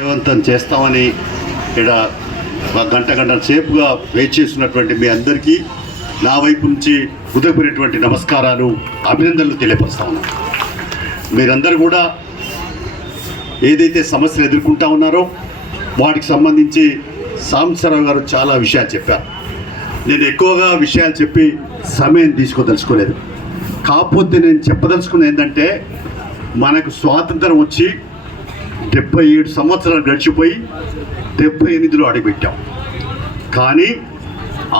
విజయవంతం చేస్తామని ఇక్కడ గంట గంట సేపుగా వెయిట్ చేస్తున్నటువంటి మీ అందరికీ నా వైపు నుంచి హృదయపూరినటువంటి నమస్కారాలు అభినందనలు తెలియపరుస్తా ఉన్నాను మీరందరూ కూడా ఏదైతే సమస్యలు ఎదుర్కొంటా ఉన్నారో వాటికి సంబంధించి సాంబశివరావు గారు చాలా విషయాలు చెప్పారు. నేను ఎక్కువగా విషయాలు చెప్పి సమయం తీసుకోదలుచుకోలేదు. కాకపోతే నేను చెప్పదలుచుకున్నది ఏంటంటే మనకు స్వాతంత్రం వచ్చి డెబ్బై ఏడు సంవత్సరాలు గడిచిపోయి డెబ్బై ఎనిమిదిలో అడుగుపెట్టాం. కానీ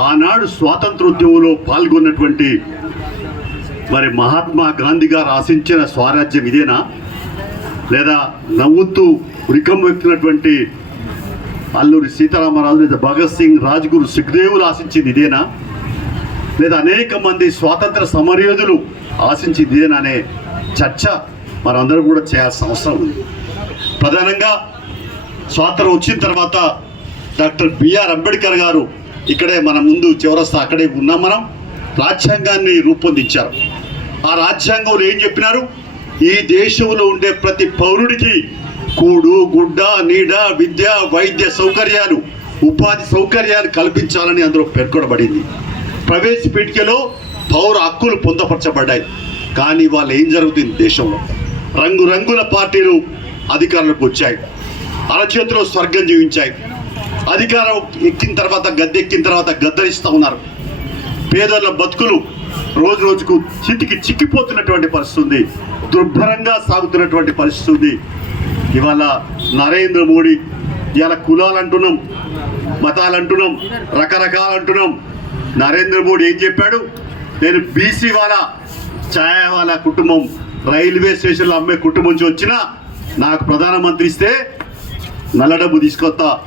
ఆనాడు స్వాతంత్రోద్యమంలో పాల్గొన్నటువంటి మరి మహాత్మా గాంధీ గారు ఆశించిన స్వరాజ్యం ఇదేనా? లేదా నవ్వుతూ ఉరికం వ్యక్తున్నటువంటి అల్లూరి సీతారామరాజు లేదా భగత్ సింగ్ రాజ్గురు సుఖదేవులు ఆశించింది ఇదేనా? లేదా అనేక మంది స్వాతంత్ర సమరయోధులు ఆశించింది ఇదేనా అనే చర్చ మనందరం కూడా చేయాల్సిన అవసరం ఉంది. ప్రధానంగా స్వాతంత్రం వచ్చిన తర్వాత డాక్టర్ బిఆర్ అంబేద్కర్ గారు ఇక్కడే మన ముందు చివరస్తా అక్కడే ఉన్నాం మనం. రాజ్యాంగాన్ని రూపొందించారు. ఆ రాజ్యాంగంలో ఏం చెప్పినారు? ఈ దేశంలో ఉండే ప్రతి పౌరుడికి కూడు గుడ్డ నీడ విద్య వైద్య సౌకర్యాలు ఉపాధి సౌకర్యాలు కల్పించాలని అందులో పేర్కొనబడింది. ప్రవేశపెట్టికలో పౌర హక్కులు పొందపరచబడ్డాయి. కానీ వాళ్ళు ఏం జరుగుతుంది దేశంలో? రంగురంగుల పార్టీలు అధికారంలోకి వచ్చాయి. అరచేతిలో స్వర్గం జీవించాయి. అధికారం ఎక్కిన తర్వాత గద్దెక్కిన తర్వాత గద్దరిస్తూ ఉన్నారు. పేదల బతుకులు రోజు రోజుకు చిటికి చిక్కిపోతున్నటువంటి పరిస్థితి ఉంది. దుర్భరంగా సాగుతున్నటువంటి పరిస్థితి ఉంది. ఇవాళ నరేంద్ర మోడీ ఇవాళ కులాలు అంటున్నాం మతాలు అంటున్నాం రకరకాలు అంటున్నాం నరేంద్ర మోడీ ఏం చెప్పాడు? నేను బీసీ వాళ్ళ ఛాయ వాళ్ళ కుటుంబం రైల్వే స్టేషన్లో అమ్మే కుటుంబం నుంచి వచ్చినా నాకు ప్రధానమంత్రి ఇస్తే నల్ల డబ్బు తీసుకొస్తా.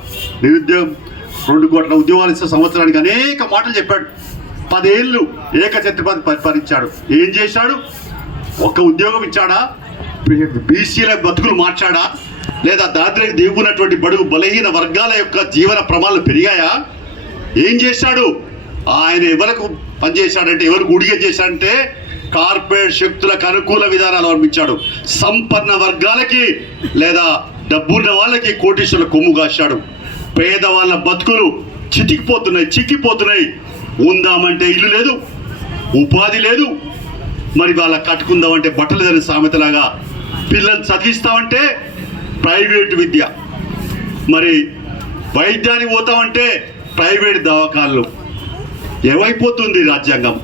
నిరుద్యోగం రెండు కోట్ల ఉద్యోగాలు ఇస్తే సంవత్సరానికి అనేక మాటలు చెప్పాడు. పదేళ్ళు ఏకఛత్రపతి పరిపాలించాడు. ఏం చేశాడు? ఒక్క ఉద్యోగం ఇచ్చాడా? బీసీల బతుకులు మార్చాడా? లేదా దాద్రికి దిగుకున్నటువంటి బడుగు బలహీన వర్గాల యొక్క జీవన ప్రమాణాలు పెరిగాయా? ఏం చేశాడు? ఆయన ఎవరికి పనిచేశాడంటే ఎవరు గుడిగా చేశాడంటే కార్ శక్తులకు అనుకూల విధానాలు అనిపించాడు. సంపన్న వర్గాలకి లేదా డబ్బున్న వాళ్ళకి కోటీశ్వరుల కొమ్ము కాశాడు. పేదవాళ్ళ బతుకులు చితికిపోతున్నాయి చిక్కిపోతున్నాయి. ఉందామంటే ఇల్లు లేదు ఉపాధి లేదు. మరి వాళ్ళ కట్టుకుందామంటే బట్టలు లేని సామెతలాగా పిల్లలు చదివిస్తామంటే ప్రైవేట్ విద్య. మరి వైద్యానికి పోతామంటే ప్రైవేట్ దవాఖానలు. ఏమైపోతుంది రాజ్యాంగం?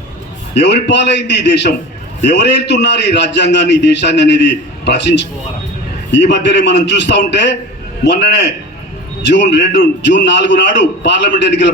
ఎవరి పాలైంది ఈ దేశం? ఎవరేళ్తున్నారు ఈ రాజ్యాంగాన్ని ఈ దేశాన్ని అనేది ప్రశ్నించుకోవాలి? ఈ మధ్యనే మనం చూస్తూ ఉంటే మొన్ననే జూన్ రెండు జూన్ నాలుగు నాడు పార్లమెంట్ ఎన్నికల